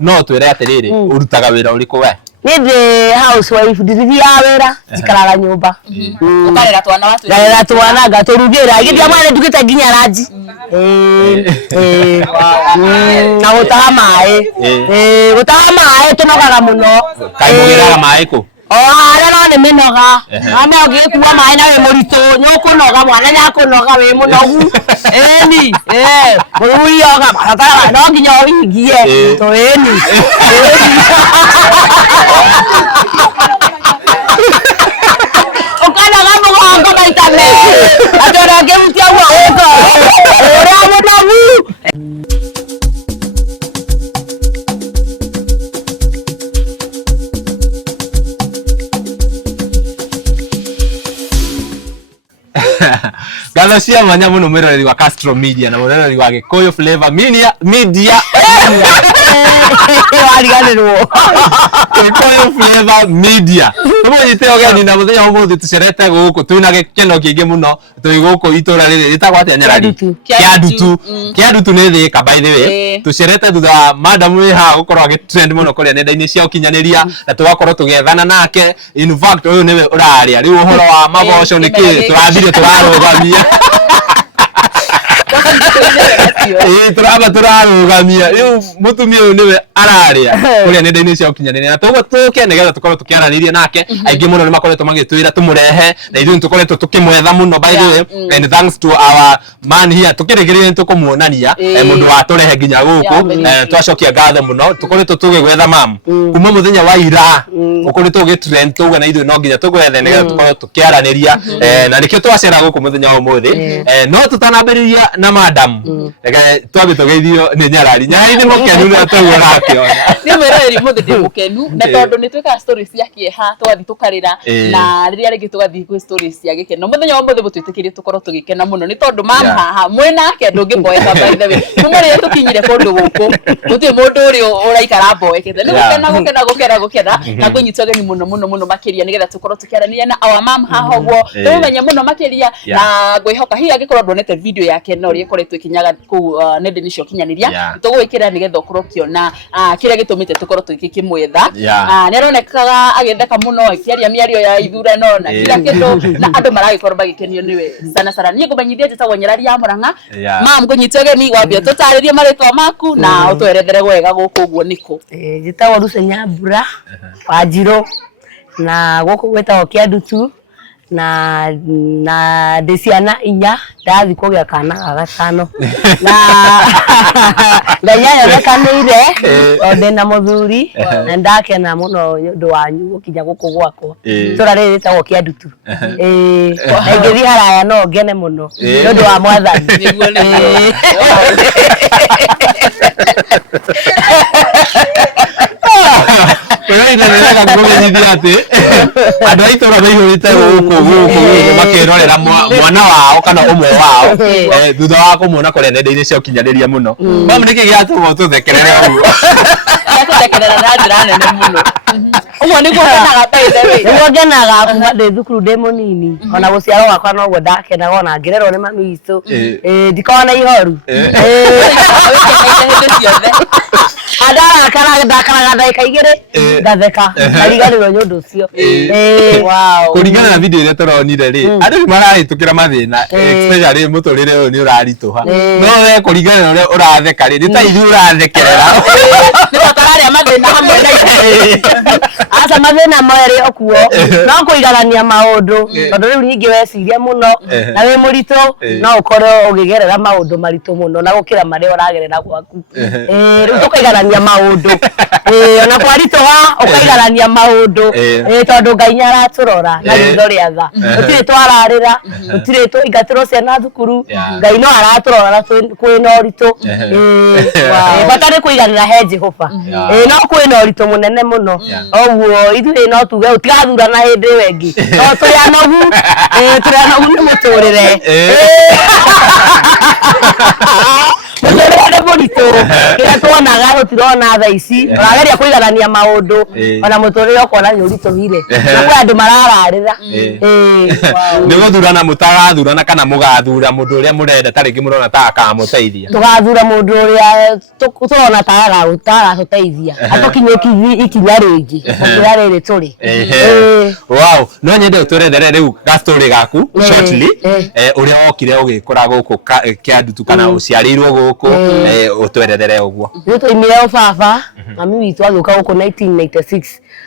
no twere atiriri urutaga wira uriku we Ninde housewife ndithia wera cikaraga nyumba ukarera twana watu garera twana gaturugira gidia mwana ndugite nginya raji na gutaha mai tunogaga muno kaimugiraga mai ku ara no ni minoga ana ogikuwa mai na we murito nyokunoga mwana nyakunoga we munogu eni muri yoga bara no nginya wingie to eni okana gamo ngo baitame atora ngemutia wa oko ora munogu Galaxia manya muno mwereri wa Castro Media na mwereri wa Gikuyu Flavor Media wariganirwo Gikuyu Flavor Media tumonyite ogeni na muthenya umuthi tucerete guku twina gikeno kingi muno tui guku itura riri ritagwate nyarari kiadutu ni thika by the way tucerete thutha madam we ha gukorwo agitrend muno kuria nenda-ini cia ukinyaniria na tugakorwo tugethana nake in fact uyu niwe uraria riu uhoro wa maboco niki turathire turarugamia turarugamia riu mutumia uyu niwe araria kuria nenda-ini cia ukinyaniria na tugo tuke nigetha tukorwo tukiaraniria nake aingi muno ni makoretwo magitwira tumurehe na ithui tukoretwo tukimwetha muno by the way and thanks to our man here tukirigirire tukumuonania mundu wa turehe nginya guku twacokia ngatho muno tukoretwo tugigwetha mam kuma muthenya wa ira ukoretwo gitrend tuga na ithui no nginya tugwethe nigetha tukorwo tukiaraniria na nikio twacera guku muthenya wa umuthi no tutanambiriria na madam twabe tugeithio ni nyarari ni mukenu na tugora kiona ni mwereri muthi ndi mukenu na tondu ni twika stories cia kieha twathi tukarira na riria ringi tugathi ku stories cia gikeno muthenya wa umuthi butwitikirie tukorwo tugikena muno ni tondu mama haha mwenake ndungiboeka by the way kumari tukinyire kundu guku guti mundu uri uraikara boekete ni gukena na kunyitwo geni muno makiria nigetha tukorwo tukiarania na our mom haha ogwo tumenya muno makiria na ngwihoka hiya gikorwo ndonete video yake no ri ikoretwo ikinyaga ku nenda-ini cia ukinyaniria tugwikira nigetha ukorwo kiona kiria gitumite tukorwo tukikimwetha ni aronekaga agetheka muno akiaria miario ya ithurano na kila kindu na andu maragikorwo magikenio niwe sana ni ngumanyithia njitagwo nyarari ya Murang'a mam kunyitwo geni wambia tutaririe maritwa maku na utwerethere wega guku guo niko njitagwo Ruce Nyambura Wanjiru na guku gwetagwo Kiadutu na ndiciana 4 ndathi kugia kana gatano na ngaya yonekanire onde na muthuri na ndakena muno ndu wanyu gukinya guku gwakwa tura riri ritagwo Kiadutu na ngithi haraya no ngene muno ndu wa mwathani Wewe ndireka kumenyithia ati andu aitora beihurite guku makirorera mwana wao kana umwe wao thutha wa kumuona kuria nenda-ini cia ukinyaniria muno mam niki giatuma tuthekerere uguo tuthekerera na njira nene muno uguo niguo ngenaga by the way niguo ngenaga kuma ndi thukuru ndi munini ona guciarwo wakwa no gwo ndakenaga ona ngirerwo ni mami witu ndikona ihoru ndakaraga ndagika igiri ngatheka ngariganirwo nĩ ũndũ ũcio kũringana na video iria turonire ri andũ marahitukira mathina especially muturire uyu ni uraritũha no we kũringana na ũrĩa ũratheka ri nĩ ta ithuĩ ũrathekerera nĩ batararia mathina hamwe na aca mathina merĩ okuo no kũiganania maũndũ tondũ rĩu ningĩ weciria mũno na wĩ mũritũ no ũkorwo ũgĩgerera maũndũ maritũ mũno na gũkĩra marĩa ũragerera gwaku rĩu tũkaiganania maũndũ ona kwaritũha ũkaiganania maũndũ tondũ Ngai nĩaratũrora na ritho rĩa tha tũtirĩ twararĩra tũtirĩ tũingatĩrwo ciana thukuru Ngai no aratũrora na kwĩna ũritũ bata nĩ kũiganĩra he Jehova no kwĩna ũritũ mũnene mũno oguo ithuĩ no tuge ũtigathurana hĩndĩ ĩyo ĩngĩ no tũrĩ anogu nĩ mũtũrĩre Mũtũrĩre mũritũ kĩrĩa tuonaga tũtirona thaa ici ũrageria kũiganania maũndũ ona mũtũrĩre ũkona nĩ ũritũhire na kwa andũ marararĩra nĩ gũthurana mũtagathurana kana mũgathura mũndũ ũrĩa mũrenda tarĩngĩ mũrona ta akamũteithia tugathura mũndũ ũrĩa tũrona ta agatũteithia atũkinyũkirie ikinya rĩngĩ ikinya rĩrĩ tũrĩ wow no nyende ũtũrethere rĩu ga story gaku shortly ũrĩa wokire ũgĩkora gũkũ Kĩandutu kana ũciarĩirwo gũkũ ũtwerethere ũguo nĩ tũimire baba mami witũ agĩũka gũkũ 1996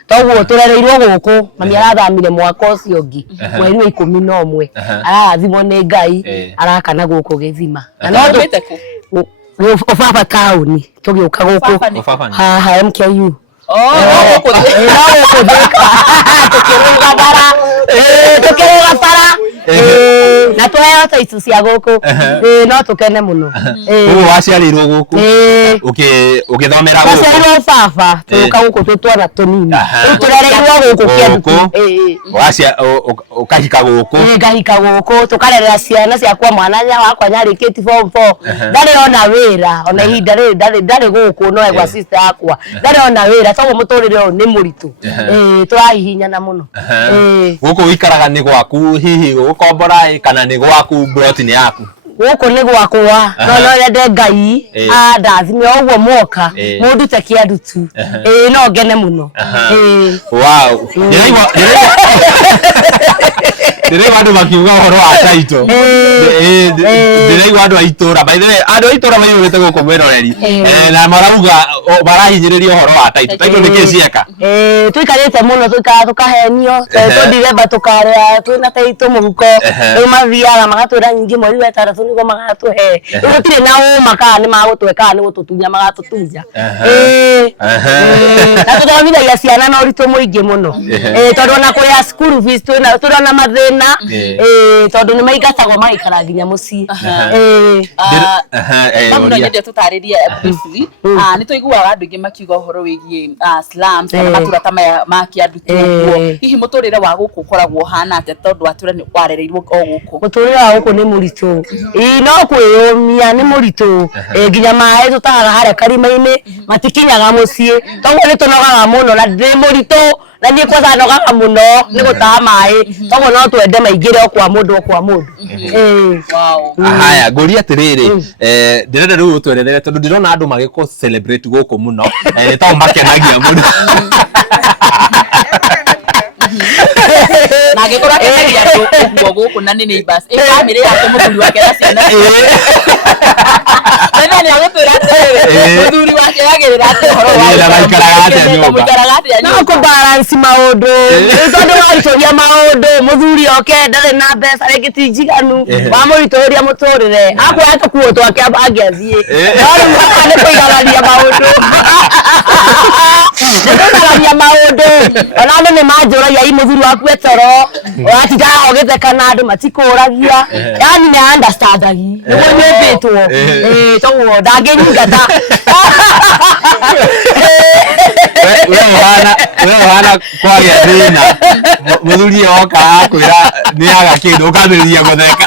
toguo tũrereirwo gũkũ mami arathamire mwaka ũcio ũngĩ mweri wa 11 arathimwo nĩ Ngai arakana gũkũ Gĩthima na no baba taũni tũgĩũka gũkũ haha MKU tukĩrũga bara na tuheo taitu cia gũkũ no tũkene mũno ũguo waciarĩirwo gũkũ ũgĩthomera gũkũ waciarĩirwo baba tũka gũkũ twĩ twana tũnini rĩu tũrereirwo gũkũ Kĩandutu ũkahika gũkũ ngahika gũkũ tũkarerera ciana ciakwa mwana wakwa nyarĩkĩti form 4 ndarĩ ona wĩra ona ihinda rĩrĩ ndarĩ gũkũ no egwa sister yakwa ndarĩ ona wĩra toguo mũtũrĩre ũyũ nĩ mũritũ tũrahihinyana mũno gũkũ ũikaraga nĩ gwaku hihi gũkombora kana nĩ gwaku broti nĩ yaku gũkũ nĩ gwakwa no nyende Ngai andathime ũguo moka mũndute Kĩandutu no ngene mũno wow ndĩraigua andũ makiuga ũhoro wa taito ndĩraigua andũ a itũra by the way andũ a itũra maiyũrĩte gũkũ mwĩroreri na marauga marahinyĩrĩria ũhoro wa taito taito nĩ kĩĩ cieka tũikarĩte mũno tũkahenio tũndiremba tũkarĩa twĩna taito mũhuko rĩu mathiaga magatwĩra nyingĩ mweri wa 6 nĩguo magatũhe rĩu gũtirĩ na ũma kana nĩ magũtweka nĩ gũtũtunya magatũtunya na tũthomithagia ciana na ũritũ mũingĩ mũno tondũ ona kũrĩa school fees twĩna mathĩna tondũ nĩ maingatagwo magaikara nginya mũciĩ no nyende tũtarĩrie briefly nĩ tũiguaga andũ aingĩ makiuga ũhoro wĩgiĩ slums kana matũra ta maya ma Kĩandutu hihi mũtũrĩre wa gũkũ ũkoragwo ũhana atĩa tondũ atũra nĩ warereirwo o gũkũ mũtũrĩre wa gũkũ nĩ mũritũ no kwĩyũmia nĩ mũritũ nginya maĩ tũtahaga harĩa karima-inĩ matikinyaga mũciĩ toguo nĩ tũnogaga mũno na ndĩ mũritũ na niĩ kwanza nogaga mũno nĩ gũtaha maĩ toguo no twende maingĩre o kwa mũndũ haya ngũria atĩrĩrĩ ndĩrenda rĩu ũtwerethere tondũ ndĩrona andũ magĩkũ celebrate gũkũ mũno nĩ tondũ makenagia mũno na angĩkorwo akenagia andũ ũguo gũkũ na nĩ neighbors family yake mũthuri wake na ciana nĩ agũtwĩra atĩrĩrĩ mũthuri wake yagĩrĩra atĩ ũhoro wa no kũbalance maũndũ tondũ waritũria maũndũ mũthuri oke ndarĩ na mbeca rĩngĩ ti njiganu wamũritũhĩria mũtũrĩre akwaya tũkuo twake angĩathiĩ no nĩ kũiganania maũndũ nĩkũiganania maũndũ ona andũ nĩ manjũragia i mũthuri waku etoro watindaga ũgĩtheka na andũ matikũragia yani nĩ understandagi nĩguo nyũmbĩtwo toguo ndangĩnyingata we ũhana kwagĩa thĩna mũthuri oka akwĩra nĩ aga kĩndũ ũkambĩrĩria gũtheka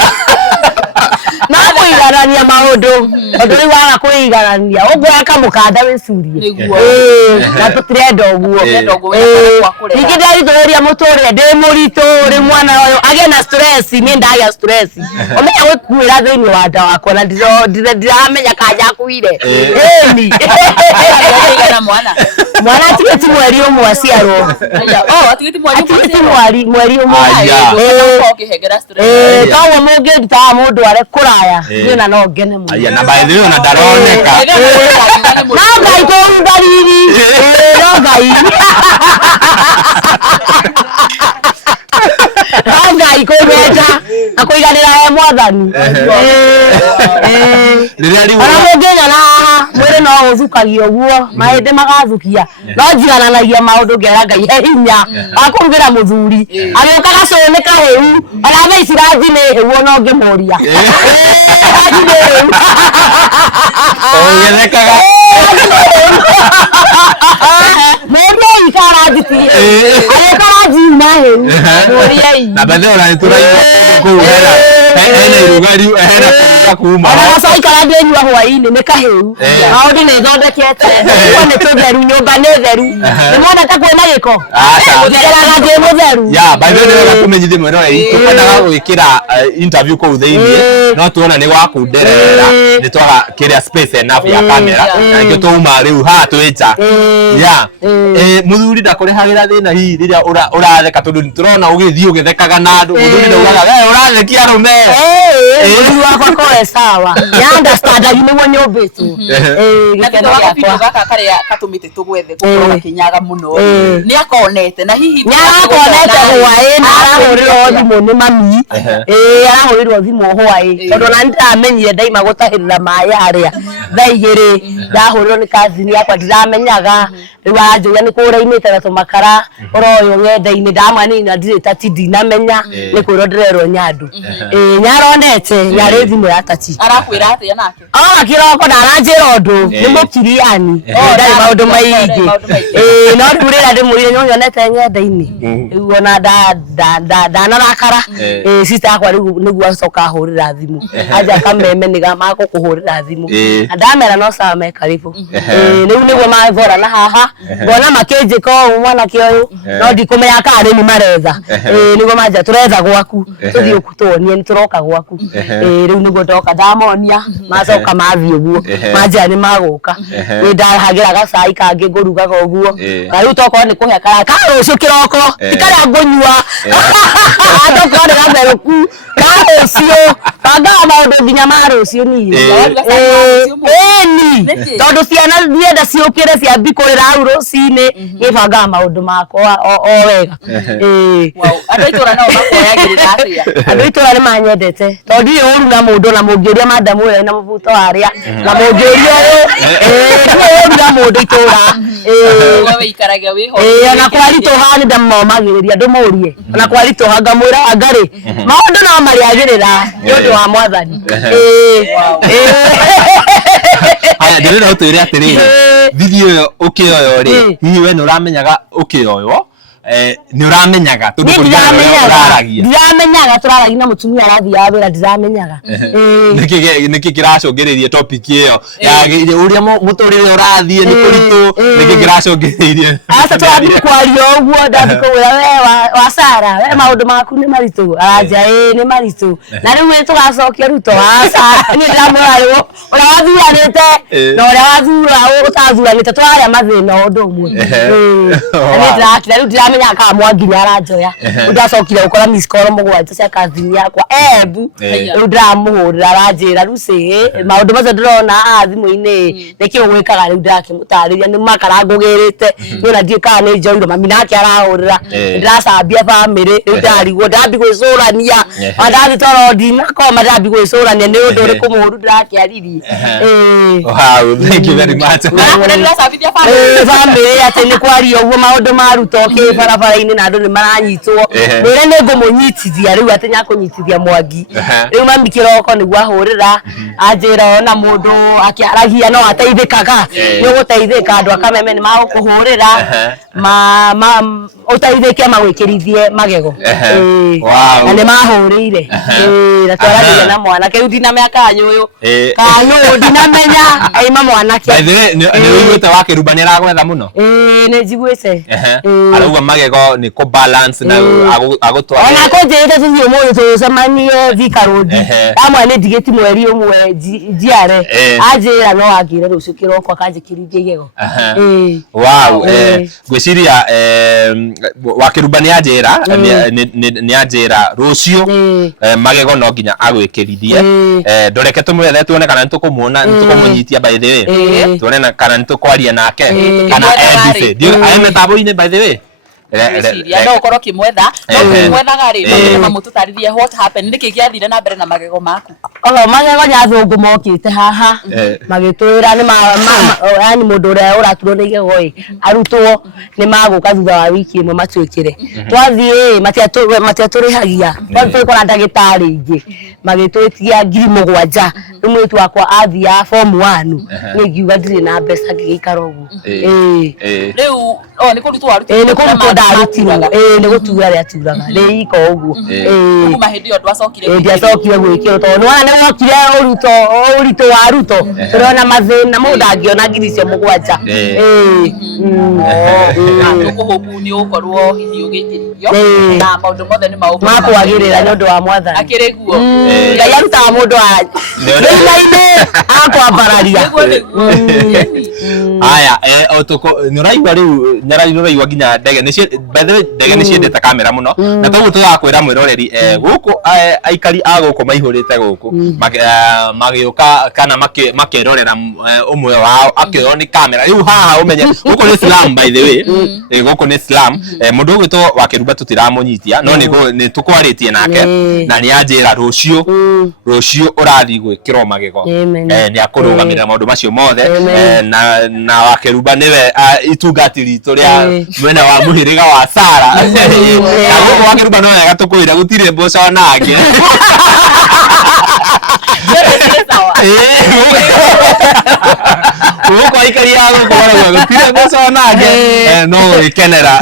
no kũiganania maũndũ tondũ rĩu waga kũiganania ũguo akamũkanda wĩcurie na tũtirenda ũguo ningĩ ndĩritũhĩria mũtũrĩre ndĩ mũritũ rĩ mwana ũyũ agĩe na stress niĩ ndagĩa stress ũmenya gũkuĩra thĩinĩ wa nda wakwa na ndiramenya kanja akuire mwana atigĩti mweri ũmwe aciarwo mweri ũmwe toguo mũngĩrutaga mũndũ arĩ kũraya na no ngene mũno na by the way ona ndaroneka no Ngai kũu ndariri no Ngai Ngai kũmenda na kũiganĩra mwathani ona mũngĩnya na mwĩrĩ no ũthukagio ũguo mahĩndĩ magathukia no njigananagia maũndũ ngera Ngai he hinya akũrugĩra mũthuri agĩũka gacũũ nĩ kahĩu ona thaa ici ranji nĩ hĩu no ngĩmũria ranji nĩ hĩu ũgĩthekaga mũndũ ũikara ranji ti agĩũka ranji na hĩu mũriai na bethe ona nĩ tũraigua kũu hena iruga riu hena ya kuuma ana sai kala ndĩnyua hwaĩ-inĩ nĩ kahĩu maũndũ nĩ thondekete nĩ tũtheru nyũmba nĩ theru nĩ mona ta kwĩna gĩko ngeraga ndĩ mũtheru ya by the way nĩ kũmenyithia mwena wa tũkwendaga gwĩkĩra interview kũu thĩinĩ no tuona nĩ gwakunderera nĩ twaga kĩrĩa space enough ya camera na nĩkĩo tũuma rĩu haha twĩta ya mũthuri ndakũrehagĩra thĩna hihi rĩrĩa ũratheka tondũ nĩtũrona ũgĩthiĩ ũgĩthekaga na andũ mũthuri ndaugaga we ũrathekia arũme mũthuri wakwa koe sawa nĩ understandaga nĩguo nyũmbĩtwo gĩkeno gĩakwa gaka karĩa katũmĩte tũgwethe gũkorwo gakĩnyaga mũno nĩ akonete na hihi nĩarakonete hwaĩ na arahũrĩrwo thimũ nĩ mami arahũrĩrwo thimũ hwaĩ tondũ na nĩndĩramenyire ndaima gũtahĩrĩra maĩ harĩa thaa igĩrĩ ndahũrĩrwo nĩ kazini yakwa ndĩramenyaga rĩu aranjũria nĩ kũrĩa imĩte na tũmakara ũroywo ng'enda-inĩ ndamwanĩina ndirĩ tati ndinamenya nĩ kwĩrwo ndĩrerwo Nyandu nĩaronete nyarĩ thimũ ya tati arakwĩra atĩa nake kĩroko na aranjĩra ũndũ nĩ mũkiriani ndarĩ maũndũ maingĩ no ndurĩra ndĩmũrire nĩ nyonete ng'enda-inĩ rĩu ona ndanarakara sister yakwa rĩu nĩguo acoka ahũrĩra thimũ anja kameme nĩ magũkũhũrĩra thimũ ndamera no sawa me karibu rĩu nĩguo mathorana haha ngona makĩnjĩka ũũ mwanake ũyũ no ndikũmenya kana nĩ maretha nĩguo manja tũretha gwaku tũthiĩ tuonie nĩ tũroka gwaku rĩu nĩguo ndoka ndamonia macoka mathiĩ ũguo manja nĩ magũka nĩ ndahagĩra gacai kangĩ ngũrugaga ũguo rĩu tokorwo nĩ kũhe ka rũciũ kĩroko ikarĩa ngũnyua tokorwo nĩ gatherũku ka rũciũ bangaga maũndũ nginya ma rũciũ niĩ tondũ ciana ndienda ciũkĩre ciambi kũrĩra hau rũcinĩ gĩbangaga maũndũ makwa o wega andũ a itũũra nao makuoyagĩrĩra atĩa andũ a itũũra nĩ manyendete tondũ ndirĩ ũru na mũndũ na mũngĩũria madamu ũrĩa na mũbuto harĩa na mũngĩũria ndirĩ ũru na mũndũ itũũra ona kwaritũha nĩ ndamomagĩrĩria ndũmũrie ona kwaritũha ngamwĩra Ngarĩ maũndũ no marĩagĩrĩra nĩ ũndũ wa Mwathani haya ndĩrenda ũtwĩre atĩrĩrĩ video ĩyo ũkĩoywo rĩ hihi we nĩ ũramenyaga ũkĩoywo nĩ ũramenyaga tondũ ndiramenyaga tũraragia na mũtumia arathiaga wĩra ndiramenyaga nĩkĩ kĩracũngĩrĩirie topic ĩyo ũrĩa mũtũrĩre ũrathiĩ nĩ kũritũ nĩkĩ kĩracũngĩrĩirie aca tũrathiĩ kwaria ũguo ndathiĩ kũgwĩra we wa Sara we maũndũ maku nĩ maritũ aranja nĩ maritũ na rĩu nĩ tũgacokia ruto aca niĩ ndĩramũrarĩrwo ũrĩa wathuranĩte na ũrĩa wathura ũtathuranĩte tũrarĩa mathĩna ũndũ ũmwe niĩ ndĩrakira rĩu ndiramenya kana Mwanginya aranjoya ndacokire gũkora miss call mũgwanja cia kazini yakwa rĩu ndiramũhũrĩra aranjĩra Lucy maũndũ macio ndĩrona thimũ-inĩ nĩkĩo gwĩkaga rĩu ndakĩmũtarĩria nĩ makara ngũgĩrĩte nĩona ndiĩ kana nĩ njoirwo mami nake arahũrĩra ndĩracambia bamĩrĩ rĩu ndarigwo ndambi gwĩcũrania ndathiĩ toro ndinakoma ndambi gwĩcũrania nĩ ũndũ ũrĩkũ mũũru ndĩrakĩaririe wow thank you very much bamĩrĩ atĩ nĩ kwaria ũguo maũndũ maruta barabara-inĩ na andũ nĩ maranyitwo mwĩre nĩ ngũmũnyitithia rĩu atĩ nyakũnyitithia Mwangi rĩu mami kĩroko nĩguo ahũrĩra anjĩra ona mũndũ akĩaragia no ateithĩkaga nĩ ũgũteithĩka andũ a Kameme nĩ magũkũhũrĩra ũteithĩke magwĩkĩrithie magego na nĩ mahũrĩire na twaranĩria na mwanake rĩu ndinamenya kanyũ ndinamenya aima mwanake by the way nĩ ũiguĩte wakĩrumba nĩ aragwetha mũno nĩ njiguĩte arauga magego nĩ kũ balance na agũtwara ona kũnjĩrĩte tũthiĩ ũmũthĩ tũcemanie Thika Road amwe nĩ ndigĩti mweri ũmwe njiare anjĩra no angĩre rũciũ kĩroko akanjĩkĩrithia igego wow ngwĩciria wakĩrumba nĩ anjĩra nĩ anjĩra rũciũ magego no nginya agwĩkĩrithie ndoreke tũmwethe tuone kana nĩ tũkũmuona nĩ tũkũmũnyitia by the way tuone kana nĩ tũkwaria nake kana ae mĩtambo-inĩ by the way no ũkorwo kĩmwetha no kĩmwethaga rĩ no mamũtũtarĩrie what happened nĩkĩ gĩathire na mbere na magego maku magego nyathũngũ mokĩte haha magĩtwĩra nĩ yani mũndũ ũrĩa ũraturwo nĩ igego arutwo nĩ magũka thutha wa wiki ĩmwe matwĩkĩre twathiĩ matiatũrĩhagia twathiĩ kũrora ndagĩtarĩ ingĩ magĩtwĩtia 7,000 rĩu mũirĩtu wakwa athia form 1 nĩ ngiuga ndirĩ na mbeca ngĩgĩikara ũguo rĩu nĩ kũrutwo nĩ kũrutwo ndarutirwo nĩ gũtura rĩa turaga rĩ iko ũguo kuma hĩndĩ ĩyo ndwacokire ndiacokire gwĩkĩrwo tondũ nĩwona nĩ wokire ũritũ wa ruto tũrona mathĩna mũndũ angĩona ngiri icio mũgwanja tũkũhũku nĩ ũkorwo hihi ũgĩkĩrio na maũndũ mothe nĩ makwagĩrĩra nĩ ũndũ wa Mwathani akĩrĩ guo Ngai arutaga mũndũ wĩra-inĩ akwambararia aya nĩũraigua rĩu Nyarari nĩũraigua nginya ndege ndege nĩciendete kamera mũno na toguo tũgakwĩra mwĩroreri gũkũ aikari a gũkũ maihũrĩte gũkũ magĩũka kana makerorera ũmwe wao akĩoywo nĩ kamera rĩu haha ũmenye gũkũ nĩ Islam by the way gũkũ nĩ Islam mũndũ ũgwĩtwo Wakĩrumba tũtiramũnyitia no nĩ tũkwarĩtie nake na nĩ anjĩra rũciũ ũrathiĩ gwĩkĩrwo magego nĩ akũrũgamĩrĩra maũndũ macio mothe na Wakĩrumba nĩwe itungatĩri tũrĩa mwena wa mũhĩrĩga wa Sara na gũkũ Wakĩrumba no wega tũkwĩra gũtirĩ mboco nake gũkũ aikari a gũkũ gũtirĩ mboco nake no gũgĩkenera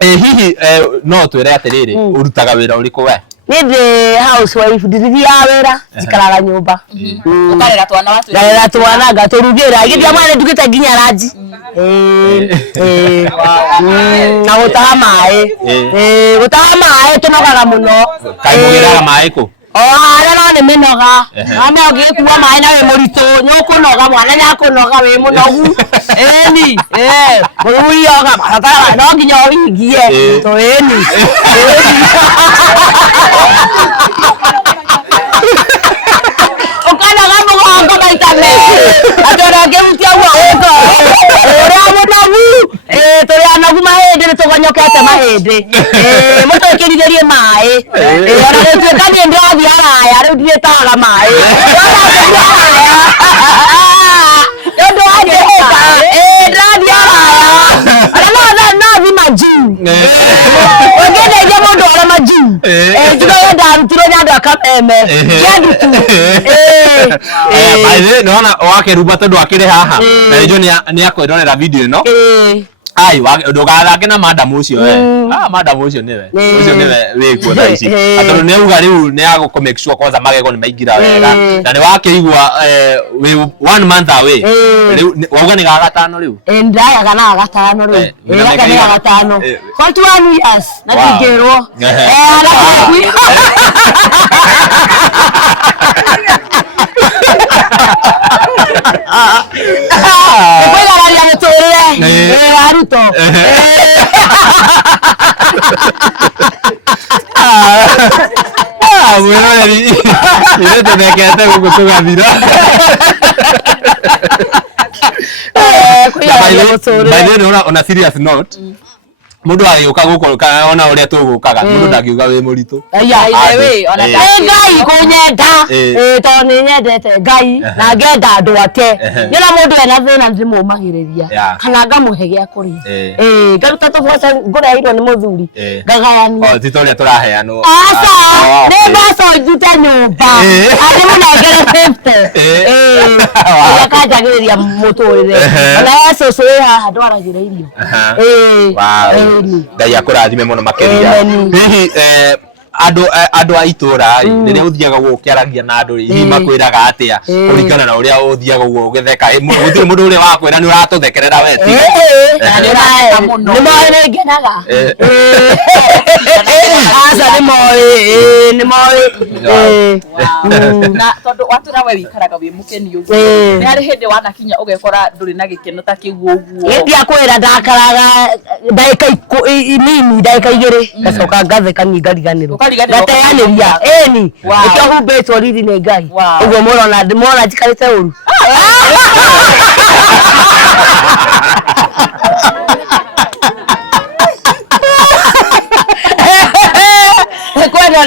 hihi no twĩre atĩrĩrĩ ũrutaga wĩra ũrĩkũ we nĩ ndĩ housewife ndithiaga wĩra njikaraga nyũmba ũkarera twana ngarera twana ngatũrugĩra gĩthia mwana ndugĩte nginya ranji na gũtaha maĩ tũnogaga mũno kaĩ mũgĩraga maĩ kũ harĩa no nĩ mĩnoga amwe ũngĩkuua maĩ na wĩ mũritũ nĩ ũkũnoga mwana nĩ akũnoga wĩ mũnogu ĩni ũrioga no nginya ũhingie ĩni ũkanoga mũgongo maita merĩ andũ arĩa angĩhutia guo ũrĩa mũnogu tũrĩ anogu mahĩndĩ nĩ tũgonyokete mahĩndĩ mũtũkĩrithĩrie maĩ ona rĩtuĩka niĩ ndĩrathiĩ haraya rĩu ndirĩtaga maĩ nĩũndũ wa njĩka ndĩrathiĩ haraya arĩa no thima juu ũngĩndeithia mũndũ arama juu njugaga ndarutirwo nĩ andũ a Kameme kĩandutu nĩwona Wakĩrumba tondũ akĩrĩ haha na nĩ akwĩrorera video ĩno ai ndũgathake na madam ũcio madam ũcio nĩwe wĩkuo thaa ici tondũ nĩauga rĩu nĩ agũkũ make sure kwanza magego nĩ maingĩra wega na nĩ wakĩigua 1 month away rĩu wauga nĩ gagatano rĩu ndayaga na gatano rĩu gaka nĩ gagatano 41 years na tingĩrwo kwĩgararia mũtũrĩre wa Ruto mwĩroreri nĩtũnekete gũkũ tũgathira by the way on a serious note mundu agĩũka gũkũ ona ũrĩa tũgũkaga mundu ndakiuga wĩ mũritũ Ngai kũnyenda tondũ nĩ nyendete Ngai na ngenda andũ ake nyona mũndũ ena thĩna ndĩmũmagĩrĩria kana ngamũhe gĩa kũrĩa ngaruta tũboco ngũreheirwo nĩ mũthuri ngagayania ti tũrĩa tũraheanwo nĩ mboco njute nyũmba andĩ mũnengere 50 akanjagĩrĩria mũtũrĩre ona cũcũ wĩ haha ndwaragĩra irio Ngai akũrathime mũno makĩria hihi andũ a itũra rĩrĩa ũthiaga guo ũkĩaragia na andũ hihi makwĩraga atĩa kũringana na ũrĩa ũthiaga guo ũgĩtheka gũtirĩ mũndũ ũrĩa wakwĩra nĩ ũratũthekerera we ti nĩ moĩ nĩ ngenaga aca nĩ moĩ na tondũ watũra we wĩikaraga wĩ mũkeni ũguo nĩ harĩ hĩndĩ wanakinya ũgekora ndũrĩ na gĩkeno ta kĩu ũguo ndiakwĩra ndakaraga ndagĩka nini ndagĩka 2 ngacoka ngatheka ni ngariganĩrwo gateanĩria ĩni nĩkĩo humbĩtwo riri nĩ Ngai ũguo mũrona njikarĩte ũru kwenda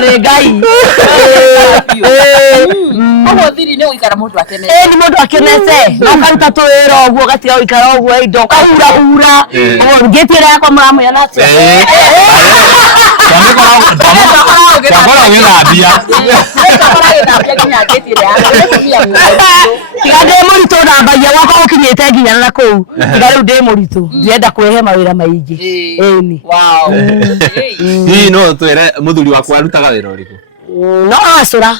nĩ Ngai koguo thiri nĩ ũikara mũndũ akenete nĩ mũndũ akenete no karuta tũwĩra ũguo gatiga ũikara ũguo indo kahura ũguo ngĩtiĩra yakwa mũramũya nacio Twakora githambia tiga ndĩ mũritũ ndambagia gwakwa ũkinyĩte nginya na kũu tiga rĩu ndĩ mũritũ ndĩrenda kwĩhe mawĩra maingĩ ĩni hihi no twĩre mũthuri waku arutaga wĩra ũrĩkũ? No acũra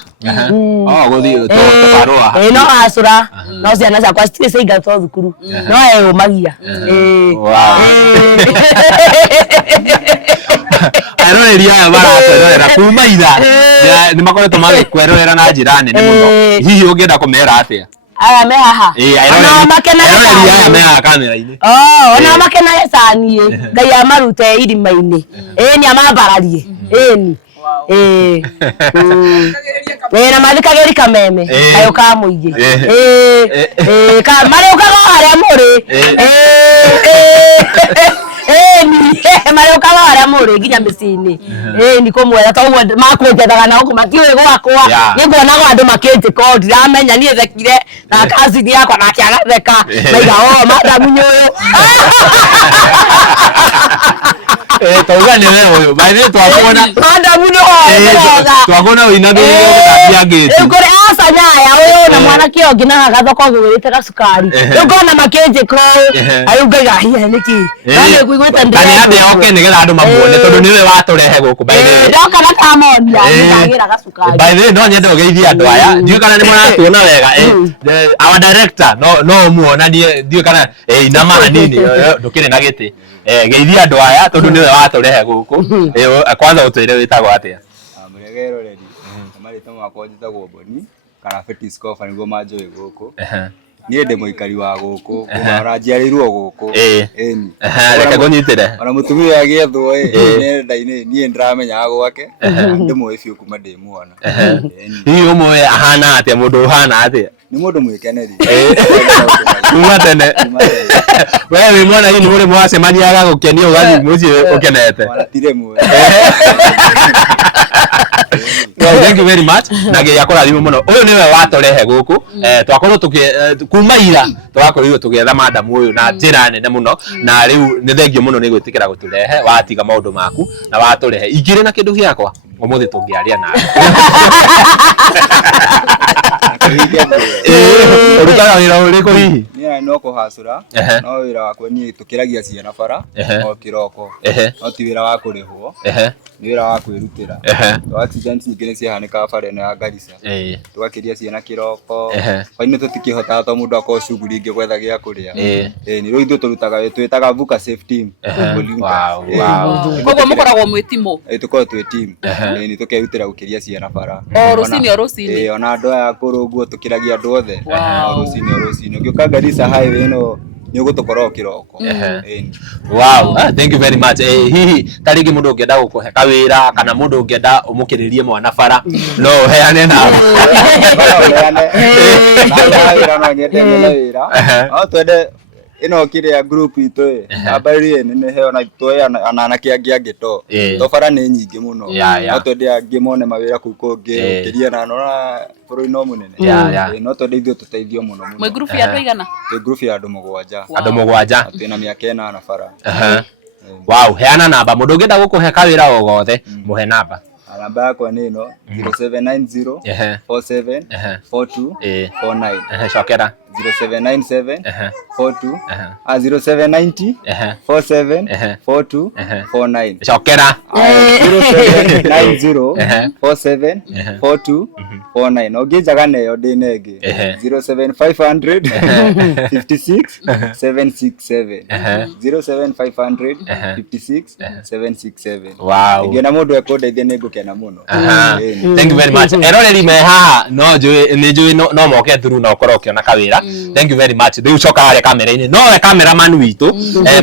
gũthiĩ tũbarũa no acũra no ciana ciakwa citirĩ ciaingatwo thukuru no eyũmagia aroreria aya maratwerorera kuma ira nĩ makoretwo magĩkwerorera na njĩra nene mũno hihi ũngĩenda kũmera atĩa? aya me haha ona aroreria aya me haha kamera-inĩ ona makenage cani Ngai amarute irima-inĩ ĩni amambararie ĩni na mathikagĩri kameme kayo ka mũingĩ marĩ ũkaga harĩa mũrĩ marĩũkaga harĩa mũrĩ nginya mĩciĩ-inĩ nĩ kũmwetha toguo makũnjethaga na gũkũ matiũĩ gwakwa nĩ nguonaga andũ makĩnjĩka ndiramenya niĩ thekire na kazini yakwa nake agatheka maiga madamu nyũyũ tauga nĩ we ũyũ baithĩ twakuona madamu nĩwe twakuona ũinagĩrĩire gũthambia ngĩti rĩu kũrĩ aca nyaya ũyũ na mwanake ũngĩ na gathoko gũgĩrĩte gacukari rĩu ngona makĩnjĩka rĩu ngaiga hihi nĩkĩ kana andĩ oke nĩgetha andũ mamuone tondũ nĩwe watũrehe gũkũ baithĩ ndoka na kamonia ndagĩra gacukari baithĩ no nyende ũgeithie andũ aya ndiũĩ kana nĩ mũratuona wega our director no muonanie ndiũĩ kana inama hanini ndũkĩrĩ na gĩtĩ geithia andũ aya tondũ nĩwe watũrehe gũkũ kwanza ũtwĩre wĩtagwo atĩa? Mũregero redi marĩtwa makwa njĩtagwo Boni kana Fetiscofa nĩguo manjũĩ gũkũ niĩ ndĩ mũikari wa gũkũ ũranjiarĩirwo gũkũ ĩni reke ngũnyitĩre ona mũtumia agĩethwo Nendaini niĩ ndiramenyaga gwake ndĩmũĩ biũ kuma ndĩmuona hihi ũmũĩ ahana atĩa mũndũ ũhana atĩa? nĩ mũndũ mwĩkeneri kuma tene we wĩ mwana hihi nĩ mũrĩ mwacemania agagũkenia ũgathiĩ mũciĩ ũkenete? tirĩ muoyo. Well, thank you very much. Na ngai akũrathime mũno. Ũyũ nĩwe watũrehe gũkũ. Twakorwo kuma ira twakorirwo tũgĩetha madamu ũyũ na njĩra nene mũno na rĩu nĩ thengio mũno nĩ gwĩtĩkĩra gũtũrehe watiga maũndũ maku na watũrehe. Ingĩrĩ na kĩndũ gĩakwa ũmũthĩ tũngĩaria nawe. Ũrutaga wĩra ũrĩkũ hihi? Niĩ no kũhacũra no wĩra wakwa niĩ tũkĩragia ciana bara o kĩroko no ti wĩra wa kũrĩhwo nĩ wĩra wa kwĩrutĩra. Accidents nyingĩ nĩ ciahanĩkaga bara ĩno ya Garissa tũgakĩria ciana kĩroko hwainĩ tũtikĩhotaga tondũ mũndũ akorwo cuguri ingĩ gwetha gĩa kũrĩa nĩ rĩu ithuĩ tũrutaga twĩtaga vuka safe team. Koguo mũkoragwo mwĩ timu? Tũkoragwo twĩ team nĩ tũkerutĩra gũkĩria ciana bara rũcinĩ ona andũ aya akũrũ ũguo tũkĩragia andũ othe rũcinĩ ũngĩũka Garissa highway ĩno nĩ ũgũtũkora kĩroko. Wow, thank you very much. Hihi tarĩngĩ mũndũ ũngĩenda gũkũhe kawĩra kana mũndũ ũngĩenda ũmũkĩrĩrie mwana bara no heane na wĩra no nyende wĩra no twende ino kĩrĩa group itũ ambari nĩ heo na itũ anake angĩ to bara nĩ nyingĩ mũno no twende angĩ mone mawĩra kũu kũngĩ kĩria na nora bũrũri no mũnene no twende ithuĩ tũteithio mũno mũno. Mwĩ group ya andũ aigana? Twĩ group ya andũ mũgwanja. Andũ mũgwanja? Twĩna mĩaka 8 bara. Wow, heana namba mũndũ ũngĩenda gũkũhe kawĩra o gothe mũhe namba. Namba yakwa nĩ ĩno 0790 47 42 49. Cokera 0797 42 0790 47 42 49. Cokera 0790 47 42 49. Ũngĩnjaga nayo ndĩ nengĩ 07500 56 767 07500 56 767. Wow. Ingĩona mũndũ ekũndeithia nĩ ngũkena mũno. Thank you very much. Eroreri me haha no njũĩ no moke through na ũkorwo ũkĩona kawĩra. Thank you very much. Rĩu coka harĩa kamera-inĩ no we cameraman witũ.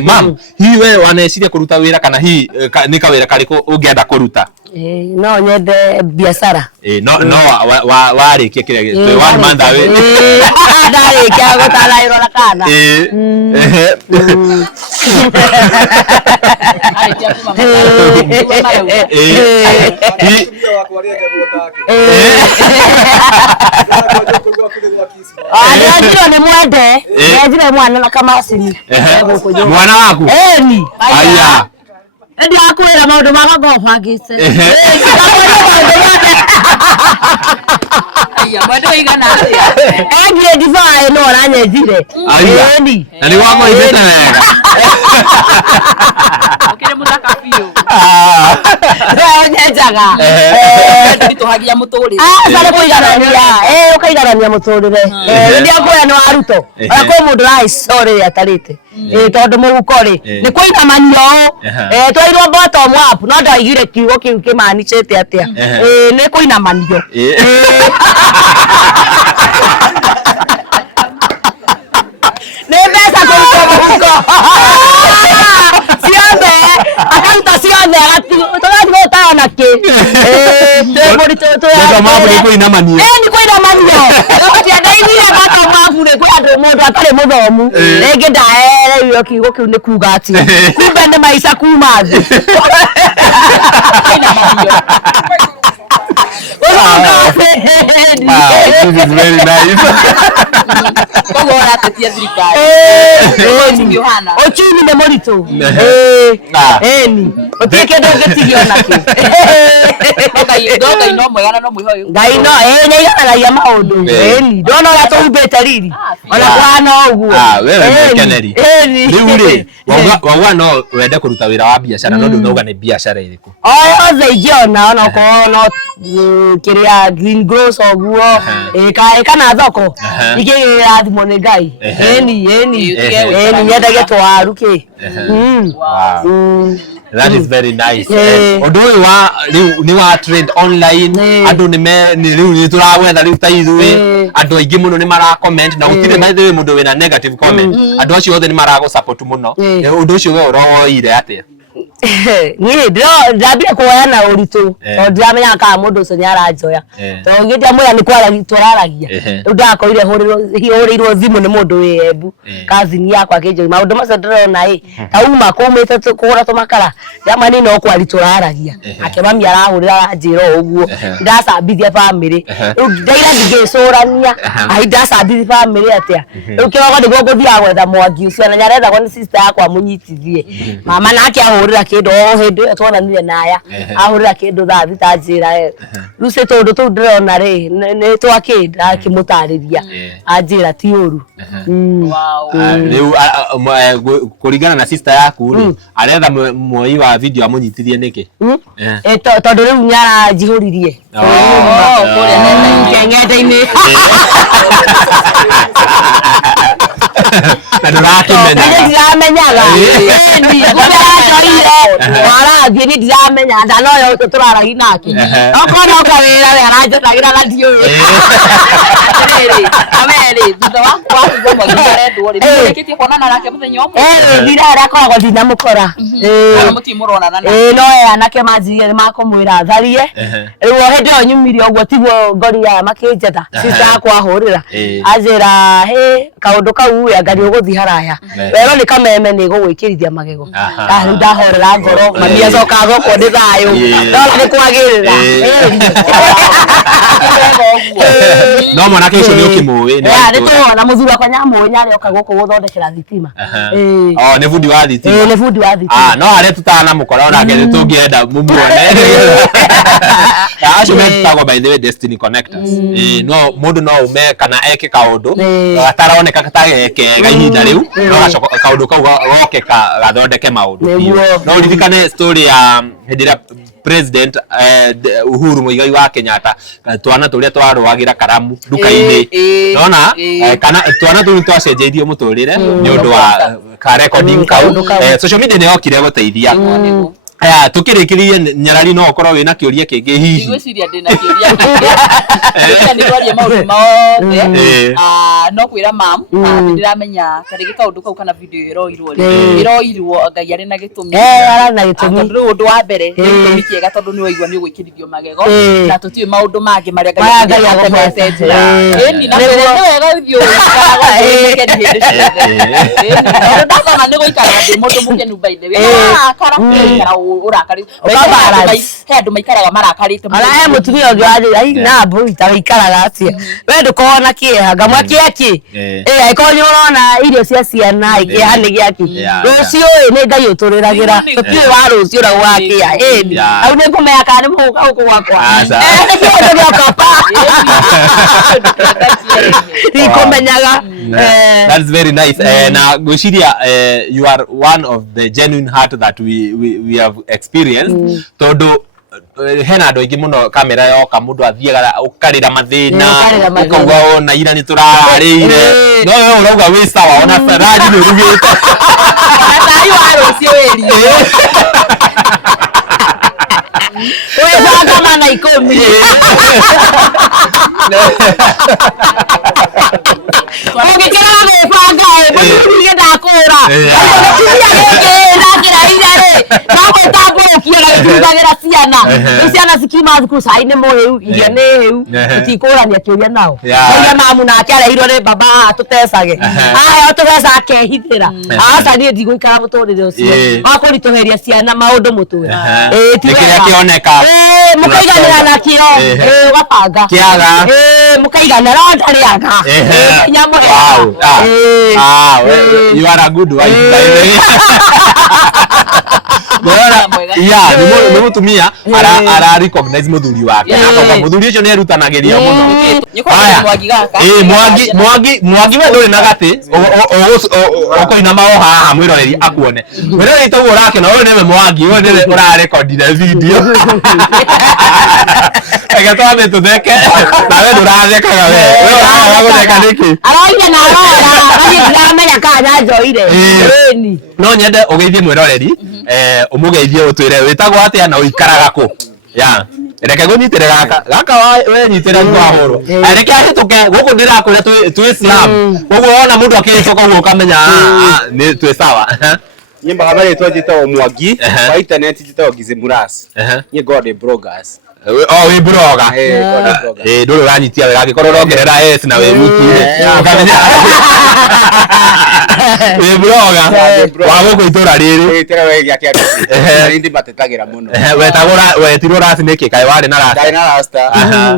Mam, hihi we waneciria kũruta wĩra kana hihi nĩ kawĩra karĩkũ ũngĩenda kũruta? No nyende biacara. No warĩkia kĩrĩa gĩtũ one month away. Ndarĩkia gũtara ĩrora kana. Njĩra nĩ mwende njĩra mwana na kamacini mwana waku ĩni aya Ndio akwira maundu magagoba ngite. Aya mwendo igana atia. Ngie divai no ranyejire. Eni. Na ni wako ibeta wega. Ukire muthaka biu. Nyenjaga. Ndituhagia muturire. Sare kuigarania. Ukaigarania muturire. Ndio akwira no aruto. Ara kwa mundu rai sorry atarite. Tondu muguko ri ni kuina manio. Twairwo bottom up no ndaigire kiugo kiu kimanicete atia. Ni kuina manio. Nebesa kuko. Siambe, akanta siambe agati. Toga ta na ke. Temori to. Ndio mabu ni kuina manio. Ni kuina manio. Tia daini ya bata mabu ni kuya mundu atare muthomu. Rege ndaere yo kiugo kiu ni kuga ati. Kumbe ni maisha kumathi. Kuina manio. This is very nice. Kogora tatia thirikari. Ochumi ni moritu. Eni. Otike ndogetigio nake. Ngai no mwega no mwihoyo. Ngai no ni iganagia maundu. Eni. Ndona ya tumbete riri. Ona kwana uguo. Wewe keneri. Riu ri, wagwa no wende kuruta wira wa biashara no ndunauga ni biashara iriku. Othe ingiona ona kono kiria green grows oguo kana thoko ikigira thimo ni Ngai. Eni nyendagia twaru ki. That is very nice. Undu uyu wa riu ni wa trend online andu ni riu ni turawetha riu ta Ithui andu aingi muno ni mara comment na gutire maithe mundu wina negative comment andu acio othe ni marago support muno. Undu ucio we uroire atia? Ni ndabia kuoyana uritu to ndiamenya ka mundu ucio ni aranjoya to ngitia muya ni kwaragia turaragia ndakoire horirwo thimu ni mundu wi Embu kazini yakwa kinjo maundu macio ndirona tauma kumite kugura tumakara jamani no kwari turaragia ake mami arahurira aranjira uguo ndacambithia family ndaira ngicurania ai ndacambithia family atia ukirogwo niguo nguthia gwetha mwangi ucio na nyaretha kwa ni sister yakwa munyitithie mama nake ahurira kindu hindi twananire naya ahurira kindu tha thita njira ruce tondu tu ndirona ri ni twakinda kimutariria anjira ti uru. Riu kuringana na sister yaku ri aretha moi wa video amunyitithie niki? Tondu riu nyara njihuririe Nendaini na ndurakimenya ndiramenyaga warathie ni ndiramenya ndanoyo turaragi nake okona ukawira we aranjetagira na ndiyo ameri thutha wakwa kugo ngirendwo ri nikitie kuonana nake muthenya umwe ndirara koragwo ndinamukora mutimurona no anake manjirie makumwira tharie riu hindi o nyumire uguo tiguo ngoria makinjetha sister yakwa ahurira anjira kaundu kau ya ngari uguthi haraya wero ni kameme ni gugwikirithia magego ndahorera ngoro mami acoka goko ndi thayo ndona ni kwagirira no mwanake icio ni ukimui ni tuona muthura kwa nyamu nyari oka goko guthondekera thitima ni fundi wa thitima ni fundi wa thitima no are tutana mukora ona ngere tungienda mumuone acio metagwo by the way destiny connectors no mundu no ume kana eke kaundu ataraoneka katagekega ihinda riu no kaundu kau goke gathondeke maundu no ririkane story ya hindira president Uhuru Muigai wa Kenyatta twana turia twarwagira karamu duka-ini nona kana twana tu twacenjeirio muturire ni undu wa ka recording kau social media ni yokire guteithia tukirikirie nyarari no ukorwo wina kiuria kingi hihi ngwiciria ndina kiuria kingi ni twarie maundu mothe no kwira mam ndiramenya tariki kaundu kau kana video iroirwo Ngai ari na gitumi arana gitumi tondu undu wa mbere gitumi kiega tondu ni waigua ni ugwikirithio magego na tutiwe maundu mangi maria Ngai atemete njira ni na wega uthio karagwo ni hindi ndakona ni guikara ndi mundu mukenu baine we kara urakari he andu maikaraga marakarite ara mutumia ungi wathi ai na mbu itaikara garacia we ndukona kieha ngamwa kiaki aikonyo rona irio cia ciana ikiha ni giaki rucio ni ngai uturiragira tuti wa rucio ra wakia au ni kumenya kana muka huko gwakwa ni kiendo gya papa ikomenyaga. That's very nice. Na Goshiria, you are one of the genuine heart that we have experienced. Todo hena ndo ingi muno kamera yoka mundu athiaga ukarira mathina ukauga ona ira ni turararire no we urauga wi sawa ona faraji ni rugite atai waro cio weri we banga mana ikomi ukikira banga buri ndakura ciana cikima thukuru caine muhiu irio ni hiu tutikurania kiuria nao oya mamu nake arehirwo ni baba atutecage aya tugeca akehithira aca nie ndigũikara mũtũrĩre ũcio akũritũheria ciana maũndũ mũtwe kĩrĩa kĩoneka mũkaiganĩra nakĩo ũgabanga kĩaga mũkaiganĩra ndarĩaga nyamũheaga. You are a good wife. Ni mutumia ara recognize muthuri wake na muthuri ucio ni erutanagiria muno. Mwangi we nduri na gati okoina mao haha mwiroreri akuone mwiroreri to urake na wewe ni Mwangi wewe ni ura record the video agatoa meto deke na wewe ndurathekaga wewe uratheka niki aroinya na arora ndamenya kana njoire reni no nyende ugeithie mwiroreri umugeithie utwire witagwo atia na uikaraga ku ya reke gunyitire gaka we nyitire kwa horo reke ahituke guku ndirakuria tu Islam gugu ona mundu akicoka guku kamenya ni tu sawa nyimba habari twajita Mwangi kwa internet jita Gizimuras ni God bloggers we bloga nduru ranyitia wega gikorwo rongerera na we wiki ukamenya we bloga wa guku itura riri tera we gya kia ndi matetagira muno we tiro rasi niki kai wari na rasta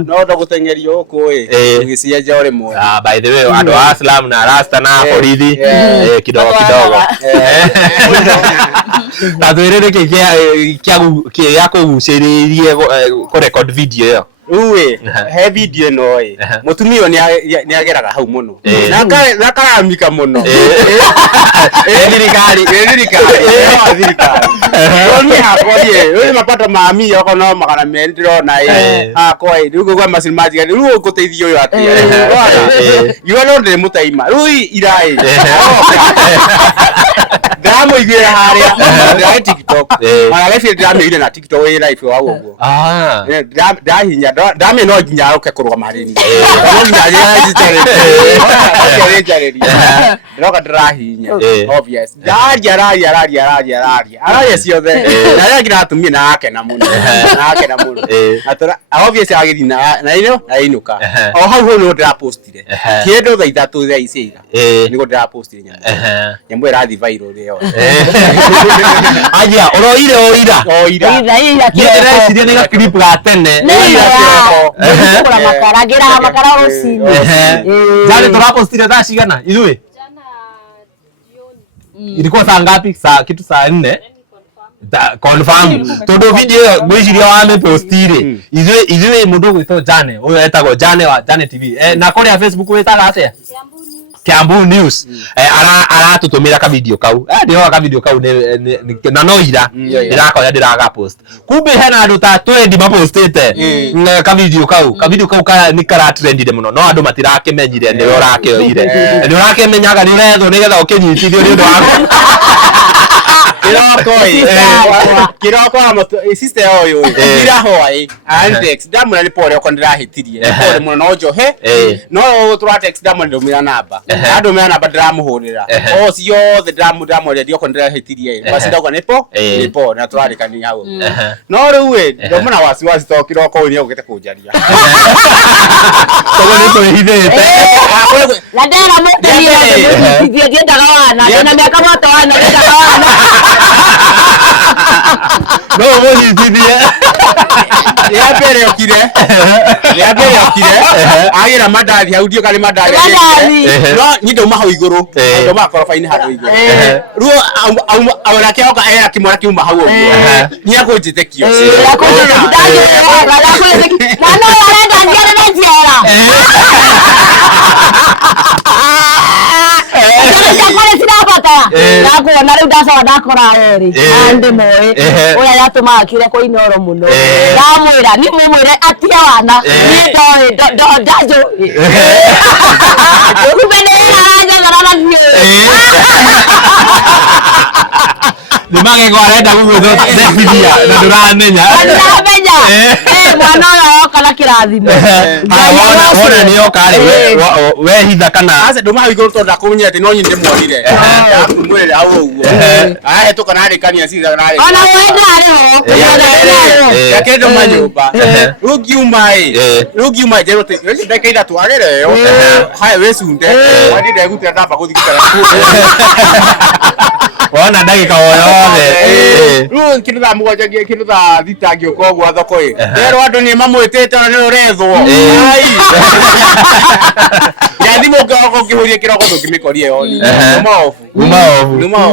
no ndo gutengerio koi gisia jore mo by the way ando Islam na rasta na borithi kidogo tatuirire kia kuguciririe record video yo uwe he video no mutumio ni ageraga hau muno na karamika muno thirikari oni hakorie we mapata mami yako no magana mendiro na koi rugo kwa machine magic rugo guteithio yo atia you are not mutaima rui irai drama igera haria ndai TikTok mara lefi drama ile na TikTok we live wa ugo dahinya drama no nginya aroke kuruga marini no nginya ajari roka drahinya obvious araria ciothe na ngira atumia na ake na muno atora obvious agithina na inuka o hau no ndra postire kiedo tha ithatu tha icira nigo ndra postire nyambo irathi viral leo aja oira yeye ni clip ga tene kula makara osini jana tunapostire tha cigana Ithui ilikuwa saa ngapi? Kitu saa 4 confirm todo video gwiciria wa postire Ithui mundu gwito Jane uyo etagwo Jane wa Jane TV na kore ya Facebook wetaga atia Kiambu News aratutumira ka video kau ndio ka video kau na noira ndirakoya ndiraga post kumbe hena andu ta 20 mapostete ka video kau ni Aratrend muno no andu matirakimenyire ndi urakioire ndi urakimenyaga ni uretho nigetha ukinyitithio ni undu wako kiroko sister oyo ira hoi antex damuna ni pole ko ndirahitirie pole muno no johe no turatex damuna ndomira namba adomira namba ndiramuhurira cio the damu ndio ko ndirahitirie basi ndako nipo na turarikani hau no riu ndomuna wasiwasi to kiroko ni ugite kunjaria togo ni tuhithete la dera mo ndiendaga wana na miaka moto wana ndendaga wana no mo nyitithie Rĩambere okire agira mandathi hau ndio kali mandathi no nyindo mahau iguru ndo makorofa-ini handu iguru ruo aura kioka era kimora kiuma hau ũguo ni akũnjĩtĩkio mwana arenda ngiarĩre njera ndakuona rĩu ndacoka ndakora erĩ andĩ moĩ ũrĩa yatũmaga kĩrĩa kwa inoro mũno ndamwĩra nĩ mũmwĩre atia wana nĩ ndoĩ ndanjũĩ kumbe nĩ ĩraranjagarara niĩ nĩ magego arenda gũgwĩthondekithia na ndũramenya mwana ũyũ oka na kĩrathimo wona nĩ oka rĩ wehitha kana ase ndũma igũrũ tondũ ndakũmenyera atĩ no nyine ndĩmuonire ndakumwĩrĩra hau ũguo ahĩtũka narĩkania ciga narĩ ona wendarĩ ho yakendo manyũmba rĩu ngiuma njerũ ndeka ithatũ agereyo haya wĩcunde wathi ndegutĩra ndamba gũthigitara wona ndagĩka o yothe rĩu kĩndũ thaa mũgwanja kĩndũ thaa thita ngĩũka ũguo thoko-ĩ nderwo andũ nĩ mamwĩtĩte ona nĩ ũrethwo yathimũ ũkĩhũria kĩroko ndũngĩmĩkoria yoni uma ofu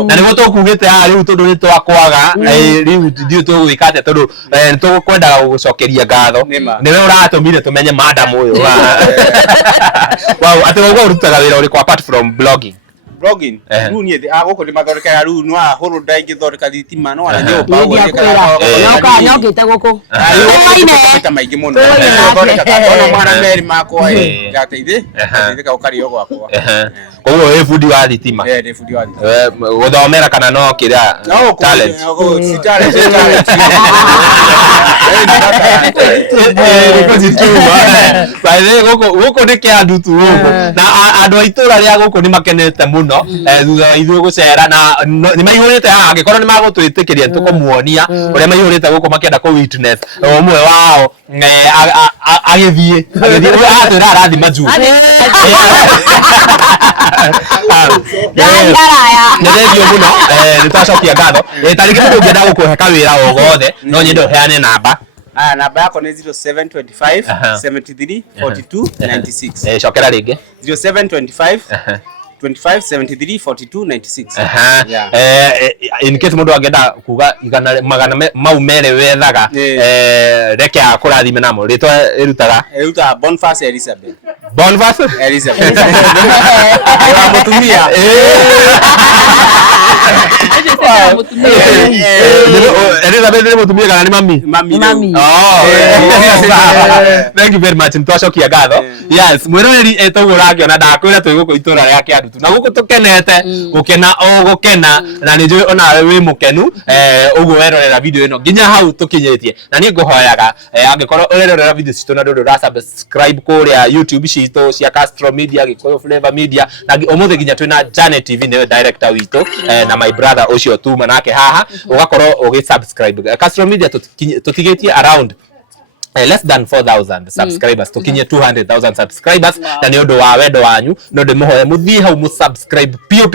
na nĩguo tũkugĩte haha rĩu tondũ nĩ twakwaga rĩu ndiũ tũgwĩka atĩa tondũ nĩ tũkwendaga gũgũcokeria ngatho nĩwe ũratũmire tũmenye madam ũyũ atĩ ũguo ũrutaga wĩra ũrĩkũ apart from blogging blogging rĩu niĩ gũkũ ndĩmathondekaga rĩu no hũrũ ndaingĩthondeka thitima no ona nyũmba nyokĩte gũkũ maita maingĩ mũno ona mwana merĩ makwa ngateithĩka gũkarĩo gwakwa koguo wĩ bundi wa thitima ndĩ bundi wa thitima gũthomera kana no kĩrĩa talent gũkũ nĩ kĩandu tu ũguo na andũ a itũra rĩa gũkũ nĩ makenete mũno thutha wa ithuĩ gũcera na nĩ maihũrĩte haha angĩkorwo nĩ magũtwĩtĩkĩria tũkũmuonia ũrĩa maihũrĩte gũkũ makĩenda kũ witness ũmwe wao agĩthiĩ atwĩra arathima njuu nĩ thengio mũno nĩ twacokia ngatho tarĩngĩ mũndũ ũngĩenda gũkũhe kawĩra o gothe no nyende ũheane namba namba yako nĩ 0725 73 42 96 cokera rĩngĩ 0725 25 73 42 96 in case mũndũ angĩenda kuga magana mau merĩ wethaga reke akũrathime namo rĩtwa ĩrutaga Boniface Elizabeth mũtumia Elizabeth nĩ mũtumia kana nĩ mami thank you very much nĩtwacokia ngatho yes mwĩroreri etagwo ũrakĩona ndakwĩra twĩ gũkũ itũra rĩa Kĩandutu na gũkũ tũkenete gũkena o gũkena na nĩ njũĩ onawe wĩ mũkenu ũguo werorera video ĩno nginya hau tũkinyĩtie na niĩ ngũhoyaga angĩkorwo ũrerorera video citũ na ndũrĩ ũrasubscribe kũrĩa YouTube citũ cia Castro Media Gĩkũyũ Flavor Media na ũmũthĩ nginya twĩna Janet TV nĩwe director witũ na my brother ũcio tuma nake haha ũgakorwo ũgĩsubscribe Castro Media tũtigĩtie around less than 4,000 subscribers tukinye 200,000 subscribers na ni ũndũ wa wendo wanyu no ndĩmũhoya mũthiĩ hau mũsubscribe pio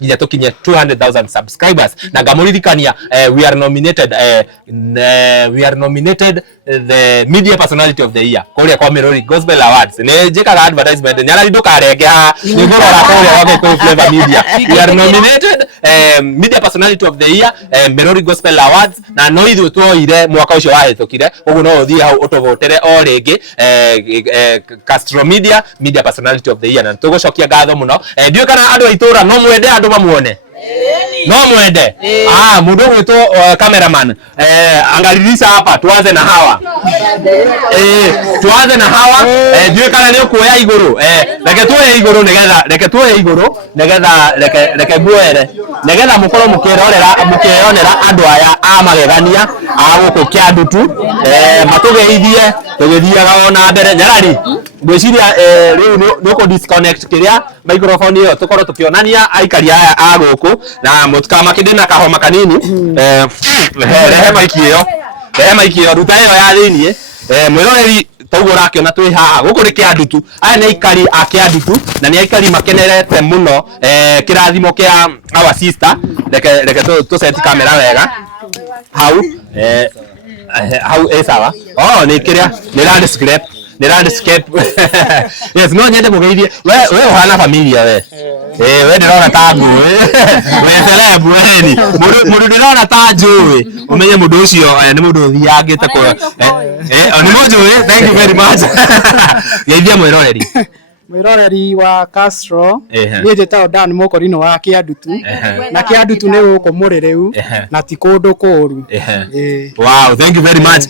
nginya tukinye 200,000 subscribers na ngamũririkania we are nominated the media personality of the year kũrĩa kwa Mirori Gospel Awards nĩ njĩkaga advertisement nyarari ndũkarenge haha nĩ ngũrora kũrĩa kwa Gĩkũyũ Flavor Media we are nominated media personality of the year Mirori Gospel Awards na no ithuĩ tuoire mwaka ũcio wahĩtũkire ũguo no ũthiĩ hau ũtũvotere o rĩngĩ Castro Media media personality of the year na tũgũcokia ngatho mũno ndiũ kana andũ a itũra no mwende andũ mamwone no mwende mũndũ gwĩtwo cameraman angalilisha hapa tuanze na hawa ndiũ kana nĩ ũkuoya igũrũ reke tuoye igũrũ reke nguere nĩgetha mũkorwo mũkĩyonera andũ aya a magegania a gũkũ Kĩandutu matũgeithie tũgĩthiaga ona mbere nyarari ngwĩciria rĩu nĩ ũkũ disconnect kĩrĩa microphone ĩyo tũkorwo tũkĩonania aikari aya a gũkũ na mũtikamakĩndĩ na kahoma kanini rehe maiki ĩyo ruta ĩyo ya thĩiniĩ mwĩroreri toguo ũrakĩona twĩ haha gũkũ nĩ Kĩandutu aya nĩ aikari a Kĩandutu na nĩ aikari makenerete mũno kĩrathimo kĩa our sister reke tũseti kamera wega hau How sawa? Oh, ni kiria ni landscape. Ni landscape. Yes, no nyende mugeithie. We uhana familia we. We ndirona tangu we celeb we ni mundu ndirona tanju umenye mundu ucio ni mundu thiangite ko ni mundu we. Thank you very much. Geithia mwiroreri wa Castro ni jetao Dan Mokorino wa Kiandutu na Kiandutu ni guko muri riu na ti kundu kuru. Wow, thank you very much.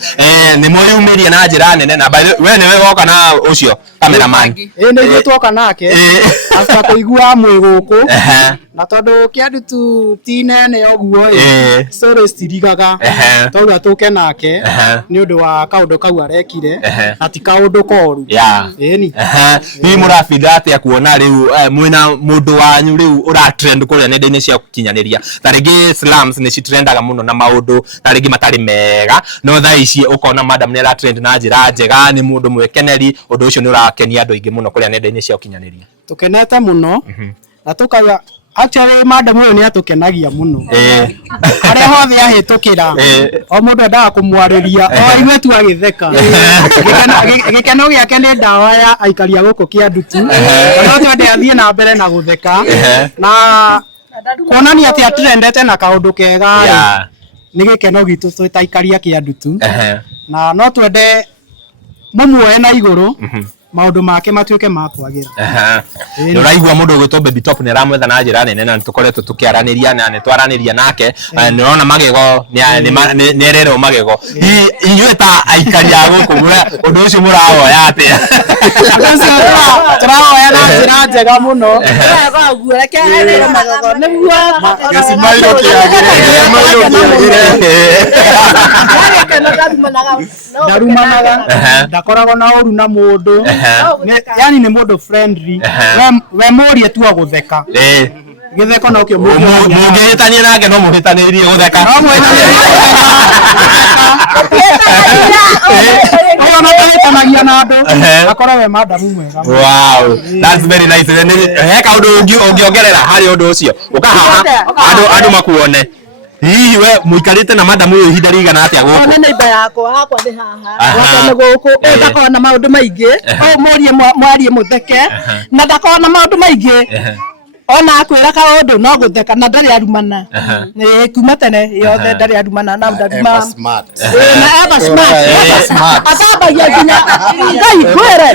Ni moyumirie na njira nene na we ni we woka na ucio cameraman. Ni gitwoka nake after kuigua mwi guku na tondu Kiandutu ti nene oguo so stirigaga toga tuke nake ni undu wa kaundu kau arekire na ti kaundu koru. Ni murabinda atia kuona riu mwina mundu wanyu riu uratrend kuria nenda-ini cia gukinyaniria tarigi slums ni citrendaga muno na maundu tarigi matari mega no tha ici ukona madam ni aratrend na njira njega ni mundu mwekeneri undu ucio ni urakenia andu aingi muno kuria nenda-ini cia gukinyaniria. Tukenete muno na tukaga actually madam uyu ni atukenagia muno aria hothe ahitukira o mundu endaga kumwariria o iwe tu agitheka gikeno giake ni ndawa ya aikaria guku Kiandutu no twende athie na mbere na gutheka na kuonania ati atrendete na kaundu kega ni gikeno gitu twitaikaria Kiandutu na no twende mumuoe na iguru maundu make matuike makwagira. Ni uraigua mundu gwitwo baby top ni ramwetha na njira nene na tukoretwo tukiaraniria na ni twaraniria nake ni rona magego ni rero magego inyue ta aikaria guku undu ucio murahoya atia turahoya na njira njega muno ndarumanaga ndakoragwo na uru na mundu yani ni mundu friendly we murie tu agutheka githeko no kio mungehitania nake no muhitanirie gutheka ona tahitanagia na andu akora we madamu mwega. Wow, that's very nice. He kaundu ungiongerera hari undu ucio ukahaha andu makuone hihi we muikarite na madam uyu ihinda rigana atia guku ona neighbor yakwa ni haha wakone guku ndakona maundu maingi o mwarie mutheke na ndakona maundu maingi ona akwira kaundu no gutheka na ndari arumana ni kuma tene yothe ndari arumana na ndaduma smart na eba smart atabagia ginya ngai kwere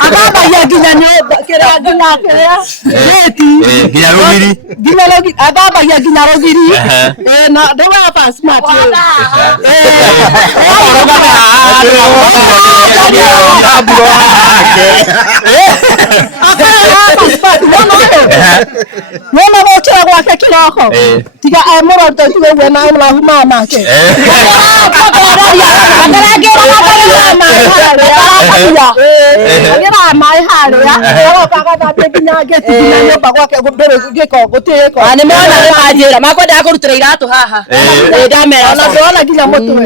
atabagia ginya nyoba kira ginya ginya rugiri atabagia ginya rugiri na ndewa eba smart Mama wote gwake kiroko tiga muroto tiga we na huma nake agira mai haria oka ga ginya geti ginya nyumba gwake giko gutiko ani mona ajira makwenda kurutira iratu haha ndamera ona ndona ginya mutwe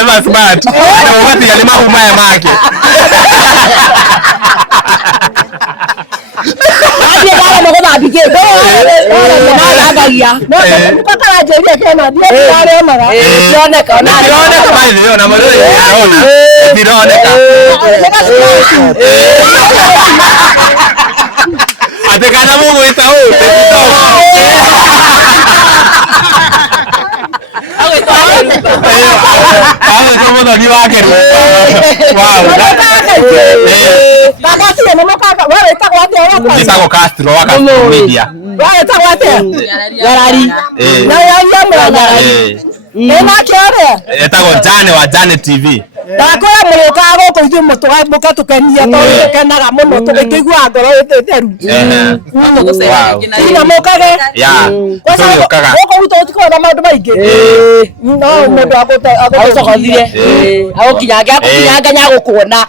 Eva smart na wakati yale mahuma ya make Dia dah nak nak bikin tu, orang nak gagia. Bukan kalau jadi kena dia dia mana? Dia nak kau nak. Dia nak kau ni, dia nak mana? Dia nak. Ada kan kamu boleh tahu. Aku cuma dah diwakil. Wow. Kakak sih mama kakak, wah tak wati orang. Kita kau Castro, kau media. Wah tak wati. Garari. Yang garari. Enak kira. Kita kau Jane wa Jane TV. Takora muleka go kuthi mutuga muka tukenia to kenaga muno tukigwa ngoro teru ina mukage ya tukaga go kuthi tukona maundu maingi no mundu agocokothire agokinyanga nya gukuona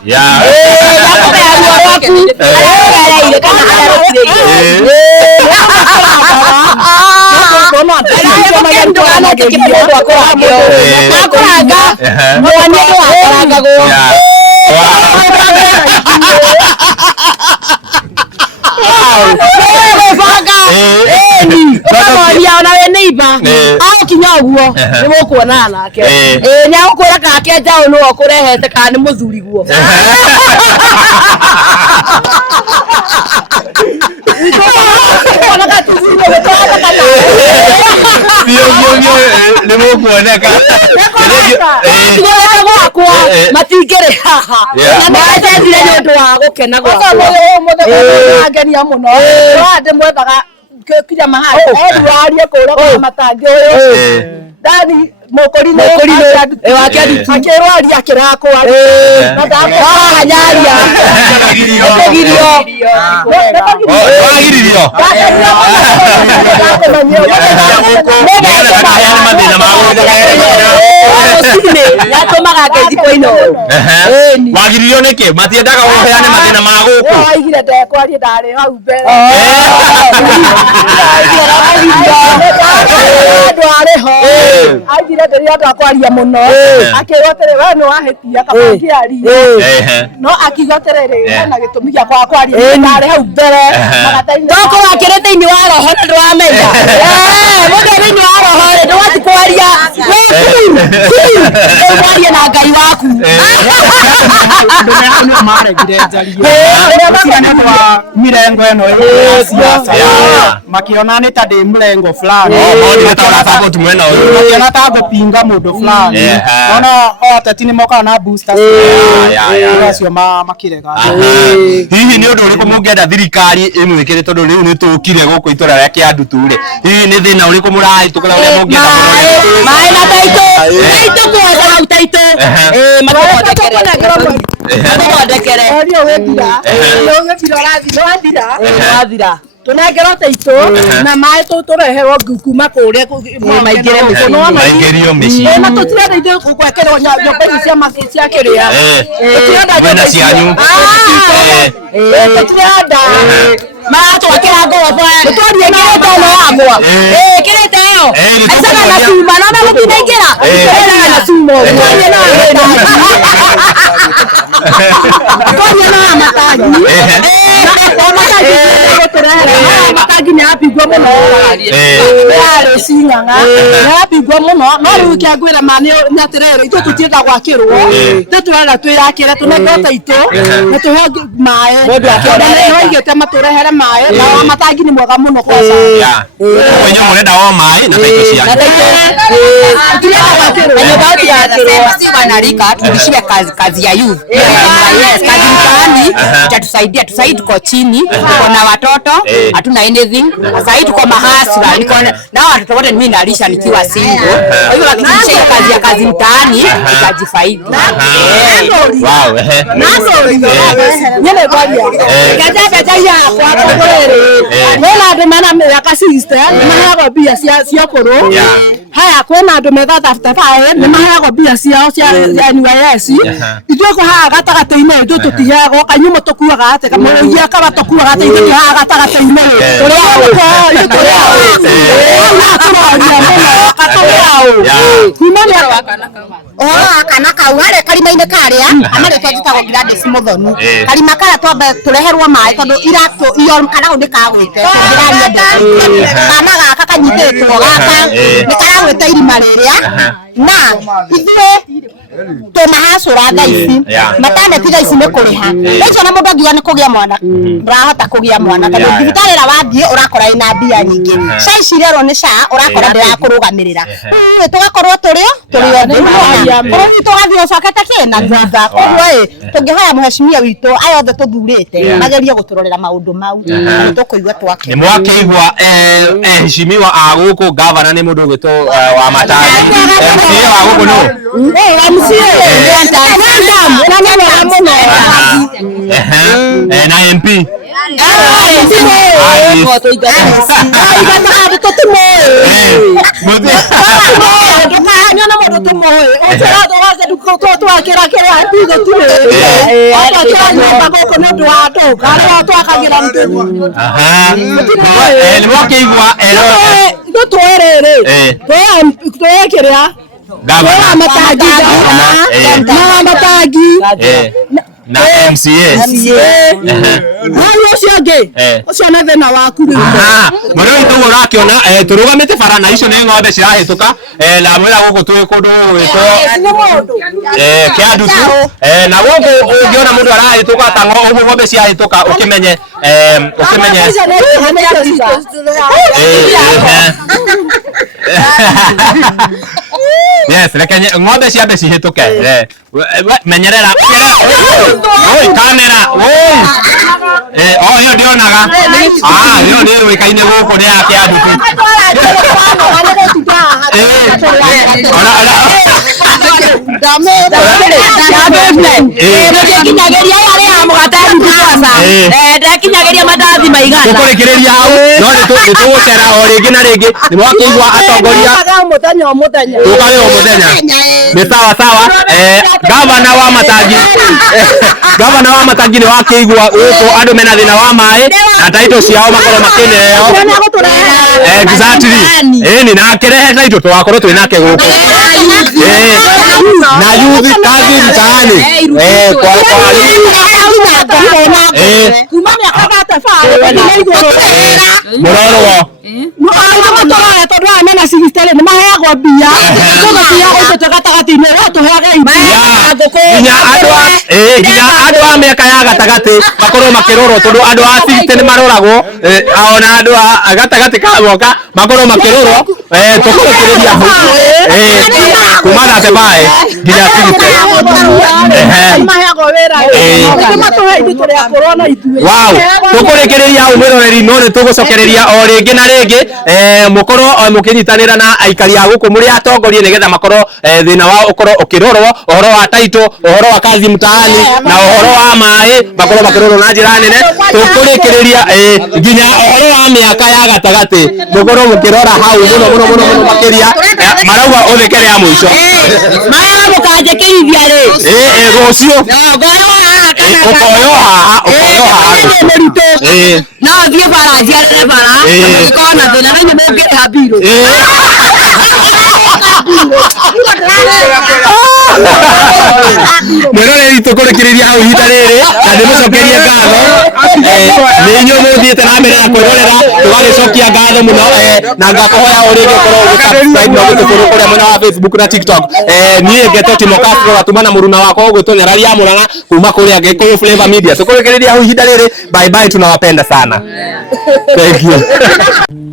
noguo ni mukuonana nake ni agukwira kake njao no kurehete kana ni muthuri guo ni mukuoneka gwakwa matingiri haha na macenjire ni undu wa gukena gwakwa ngenia muno ande mwethaga kija mahali warie kura matangi uyu ndani mokori wake akirwaria kirako na ndako hanyaria ogirio yatumaga ngethiko-ino wagirio niki matiendaga guheane mathina ma guku waigire ndekwaria ndari hau mbere ndwari ho aigire ndiri andu akwaria muno akirwo tere we no wahetia kabangiari no akiuga terere na gitumi gia kwa kwaria ndari hau mbere magataini toko wakire thiini wa roho na ndwamenya mundu thiini wa roho ndo wati kwaria kwaria na ngai waku ndio ndio maregire njarie ndio kwa mirengo eno ya siasa makiona ni ta ndi mrengo fulani makiona ta gupinga mundu fulani ona ateti ni moka na boosters acio makirega hihi ni undu uriku mungienda thirikari imwikire tondu riu ni tukire guku itura ria kianduture hihi ni thina uriku murahitũkĩra uria mungienda mai na taito kwa taito matondekere ario wethira wathira tunengero taito na mai tureherwo kuma kuria maingirio micii na tutirenda ithu gwekerwo nyumba cia kiria tutirenda cianyu tutirenda maratwakira ngoroba tutorie kirete no yakwa kirete yo aisana na suma na mutinaingira na suma tutorie na matagi matagi ni apigwa muno yale singanga apigwa muno no riu kiangwira mane nyatirere ithu tutienda gwakirwo tuturera twirakire tunengota ito na tuhe mae mundu akionere igete maturehere mae na matagi ni mwega muno kwa sana wenye murenda wa mae na taito cia na taito tulienda gwakirwo na bati yakirwo si wanarika tulishia kazi ya youth yes kazi mtaani itatusaidia tusaidi tuko chini tuko na watoto hatuna anything sasa hivi tuko mahasura niko na watoto wote mimi nalisha nikiwa single kwa hiyo lakini kazi ya kazi mtaani itajifaidi wow nyene badia kaja ya kwa kogorere wala ande mana ya ka sister mana ya bia cia koro haya kwena andu metha tafuta fae ni maheagwo mbia ciao cia NYS ithuĩ ko haha gatagatĩ-inĩ ithuĩ tũtiheagwo kanyumo tũkuaga atĩ kamũrũgia kaba tũkuaga atĩ ithuĩ haha gatagatĩ-inĩ kana kau harĩa karima-inĩ karĩa amarĩtwo njĩtagwo Gladys Muthonu karima karĩa twambe tũreherwo maĩ tondũ iratũ iyo kana nĩ kagwĩte kana gaka kanyitĩtwo gaka nĩ karagwĩte irima rĩrĩa na ithuĩ tumahacũra thaa ici mataneti thaa ici nĩ kũrĩha ũcio na mũndũ angiuga nĩ kũgĩa mwana ndũrahota kũgĩa mwana tondũ thibitarĩ ĩrĩa wathiĩ ũrakora ina mbia nyingĩ ca ici rerwo nĩ SHA ũrakora ndĩrakũrũgamĩrĩra tũgakorwo tũrĩo tũgathiĩ ũcokete kĩna thutha koguo tũngĩhoya mũheshimiwa witũ aya othe tũthurĩte magerie gũtũrorera maũndũ mau na tũkũigua twake nĩ mwakĩigua heshimiwa a gũkũ gavana nĩ mũndũ ũgĩtwo wa Matari MCA wa gũkũ nũ na MP na MCA ucio na thina waku mwana witũ ũrakiona tũrũgamĩte bara na icio nĩ ng'ombe cirahĩtũka na mwĩra gũkũ twĩ kũndũ gwĩtwo Kĩandutu na gũkũ ũngĩona mũndũ arahĩtũka ta ng'ombe ciahĩtũka ũkĩmenye yes reke ng'ombe ciambe cihĩtũke menyerera oi kamera oi hiyo ndionaga hiyo nĩ wĩkaine gũkũ nĩ ya Kĩandutu tũkũrĩkĩrĩria hau no nĩtũgũcera o rĩngĩ na rĩngĩ nĩ mwakĩigua atongoria tũkage o mũthenya nĩ sawa sawa gavana wa Matangi nĩ wakĩigua gũkũ andũ mena thĩna wa maĩ na taito ciao makorwo makĩneo exactly nĩ nakĩrehe taito twakorwo twĩ nake gũkũ na yuthi kazi mtaani Murorwo tondu aya mena cigistari nĩ maheagwo mbia nginya andũ a mĩaka ya gatagatĩ makorwo makĩrorwo tondu andũ a cigistari nĩ maroragwo ona andũ a gatagatĩ ka moka makorwo makĩrorwo tũkũrĩkĩrĩria kuma thate bae nginya cigistari tũkũrĩkĩrĩria hau mwĩroreri no nĩ tũgũcokereria o rĩngĩ na rĩngĩ mũkorwo mũkĩnyitanĩra na aikari a gũkũ mũrĩ atongoria nĩgetha makorwo thĩna wao ũkorwo ũkĩrorwo ũhoro wa taito ũhoro wa kazi mtaani na ũhoro wa maĩ makorwo makĩrorwo na njĩra nene tũkũrĩkĩrĩria nginya ũhoro wa mĩaka ya gatagatĩ mũkorwo mũkĩrora hau mũno makĩria marauga ũtheke rĩa mũico maya mũkanjĩkĩrithia rĩ rũciũ ũkoyo haha no thiĩ bara njiarĩre bara gũkorwo na thĩna na nyume ngĩrĩha mbirũ mwĩroreri tũkũrĩkĩrĩria hau ihinda rĩrĩ na ndĩmũcokerie ngatho nĩ inyuĩ mũthiĩte na mbere na kwĩrorera tũgagĩcokia ngatho mũno na ngakũhoya o rĩngĩ ũkorwo ũgĩsubscribe na ũgĩtũfollow kũrĩa mwena wa Facebook na TikTok niĩ Ngeto Timo Castro gatuma na mũruna wakwa ũgwĩtwo Nyarari ya Mũrang'a kuma kũrĩa Gĩkũyũ Flavor Media tũkũrĩkĩrĩria hau ihinda rĩrĩ bye bye tunawapenda sana thank you